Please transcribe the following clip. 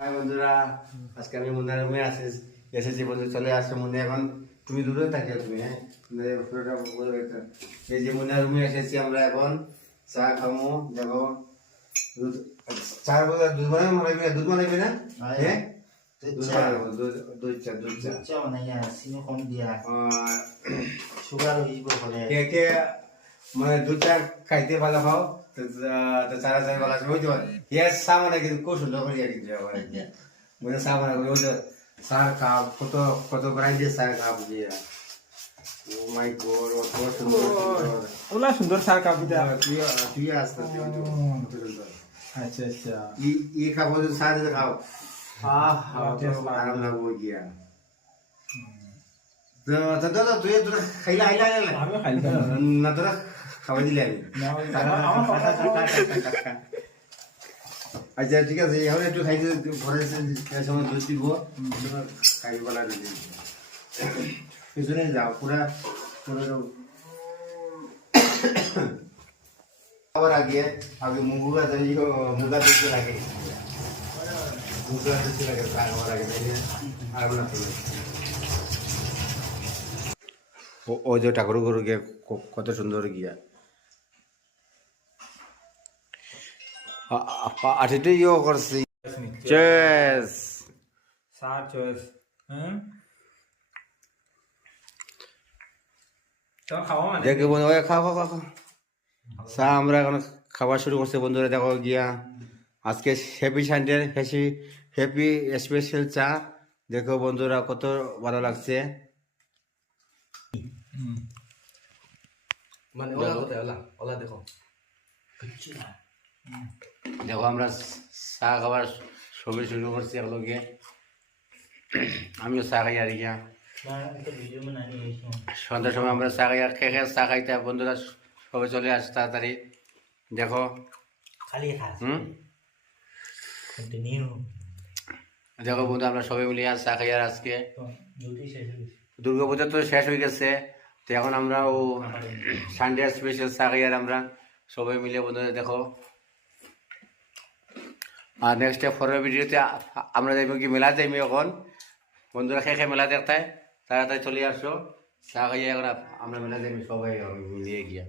High বন্ধুরা, আজকে আমি মুন্নার রুমে এসেছি। বন্ধু চলে আসছে মুন্না। এখন তুমি দূরে থাকি, তুমি হ্যাঁ পুরোটা বলবে। এই যে মুন্নার রুমে এসেছি আমরা, এখন চা খাবো। দেখো দুধ, চা বলে দুধ বানাবি না? দুধ বানাবি না? হ্যাঁ, দুধ বানাবো। দুধ চা বানাইয়া চিনি কম দিয়া আর সুগার হইব করে কে কে মানে দুধ চা খাইতে ভালো খাও, তো চারা চাই ভালো আছে বুঝতে পারি। ইয়ার চা মানে কিন্তু খুব সুন্দর করিয়া কিন্তু মনে চা মানে ওই যে চার কাপ কত কত ব্র্যান্ডে চার কাপ দিয়ে। ও মাই গড, কত সুন্দর সুন্দর। ওলা সুন্দর সার কাপিটা। তুই আসতে সুন্দর। আচ্ছা আচ্ছা। ই খাবো তো চা দিতে খাও, আরাম লাগবো গিয়া। তো দাদা তুই তোরা খাইলা খাইলা আমি খাইলাম না, তোরা খাওয়াই দিলে আমি। আচ্ছা ঠিক আছে, এখন একটু খাইতে ঘরে সময় দুধ দিব, খাই বলা পিছনে যাও পুরা পুরো। আবার আগে আগে মুগা দেখতে লাগে, মুগা দেখতে লাগে খাওয়ার আগে, আর না ও যে ঠাকুর ঘর গিয়ে কত সুন্দর গিয়া। আঠিতে ইয়ে করছি। চেস সার চয়েস। হুম, তো খাওয়া মানে দেখে বন্ধু, খাও খাও খাও। চা আমরা এখন খাবার শুরু করছে বন্ধুরা। দেখো গিয়া আজকে হ্যাপি সানডে, হ্যাপি স্পেশাল চা। দেখো বন্ধুরা কত ভালো লাগছে। মানে ওলা দেখো দেখো আমরা চা খাবার সবই শুরু করছি একলগে। আমিও চা খাই আর গিয়া ভিডিও বানানি সন্ধ্যার সময় আমরা চা খাই, খেয়ে চা খাইতে বন্ধুরা সবাই চলে আসে তাড়াতাড়ি। দেখো খালি খাস হুম, কন্টিনিউ দেখো বন্ধু আমরা সবাই মিলে আর চা খাই। আর আজকে ডিউটি শেষ হয়ে গেছে। দুর্গাপূজা তো শেষ হয়ে গেছে, তো এখন আমরা ও সানডে স্পেশাল চা খাই আর আমরা সবাই মিলে বন্ধুরা। দেখো আর নেক্সট পরের ভিডিওতে আমরা যাইব কি মেলা যাইমি। এখন বন্ধুরা খেয়ে খেয়ে মেলা দেখতে তাড়াতাড়ি চলে আসো, চা খাইয়ে এখন আমরা মেলা যাইমি সবাই মিলিয়ে গিয়া।